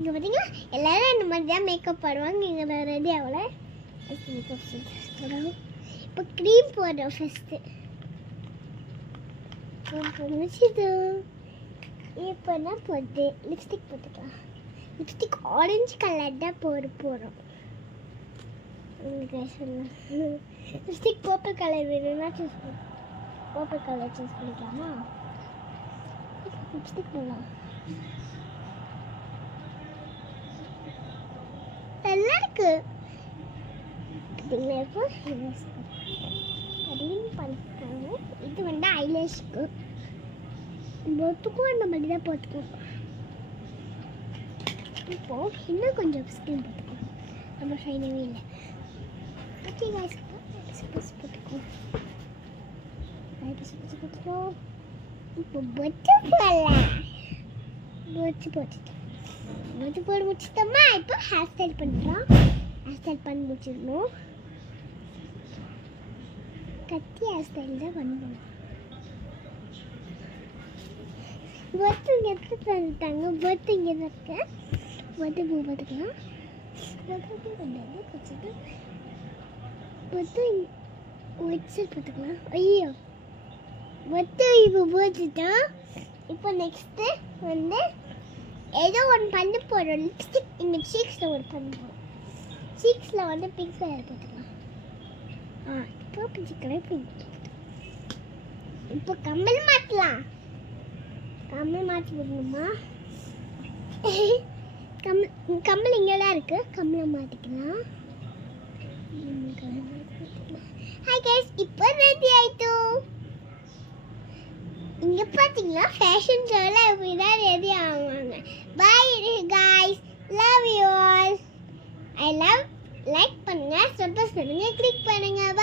இங்கே பார்த்தீங்களா எல்லாரும் இந்த மாதிரி தான் மேக்கப் பண்ணுவாங்க. இங்கே நான் ரெடி ஆகலை. இப்போ க்ரீம் போடுறோம் ஃபஸ்ட்டு. முடிச்சது. இப்போ தான் போட்டு லிப்ஸ்டிக் போட்டுக்கலாம். லிப்ஸ்டிக் ஆரஞ்சு கலர் தான் போகிறோம். லிப்ஸ்டிக் பர்பிள் கலர் வேணும்னா சூஸ் பண்ணி பர்பிள் கலர் சூஸ் பண்ணிக்கலாமா? லிப்ஸ்டிக் போடலாம். நல்லா இருக்கு. இப்போ பண்ணிட்டாங்க. இது வந்து ஐலேஷ்க்கு பொத்துக்கும் அந்த மாதிரி தான் போட்டுக்கோம். இப்போ இன்னும் கொஞ்சம் ஸ்கின் போட்டுக்கோம். நம்ம ஷைனவே இல்லை. போட்டுக்கோம். போட்டுக்கோம். இப்போ பொட்டு போடலாம். பொட்டு போட்டுட்டோம். பொட்டு போட முடிச்சிட்டோமா? இப்போ ஹேர் ஸ்டைல் பண்ணுறோம். ஹேர் ஸ்டைல் பண்ணி முடிச்சிடணும். கத்தி ஹேர் ஸ்டைல் தான் பண்ணணும். பொட்டு இங்கே எடுத்து தந்துட்டாங்க. பொட்டு இங்கே தான் இருக்கு. பொட்டு பூ பார்த்துக்கலாம். பொட்டு கொண்டாந்து வச்சுட்டு பொட்டு ஒயிட் பார்த்துக்கலாம். ஐயோ பொட்டு இப்போ போட்டுட்டோம். இப்போ நெக்ஸ்ட்டு வந்து ஏதோ ஒன்று பண்ண போகிறோம். லிப்ஸ்டிக் இங்கே சீக்ஸில் ஒன்று பண்ண போகிறோம். சீக்ஸில் வந்து பிங்க் கலர் போட்டுக்கலாம். இப்போ பிங்க் கலர் பிங்க். இப்போ கம்மல் மாட்டலாம். கம்மல் மாட்டி விடணுமா? கம்மல் இங்கே தான் இருக்குது. கம்மலை மாட்டிக்கலாம். ஹாய் கைஸ், இப்போ ரெடி ஆயிட்டோம். இங்கே பார்த்தீங்கன்னா ஃபேஷன் ஷோவில் இப்படி தான் ரெடி ஆகுவாங்க. Bye guys, love you all. I love. Like பண்ணுங்கள், சப்போர்ட் பண்ணுங்கள், கிளிக் பண்ணுங்கள்.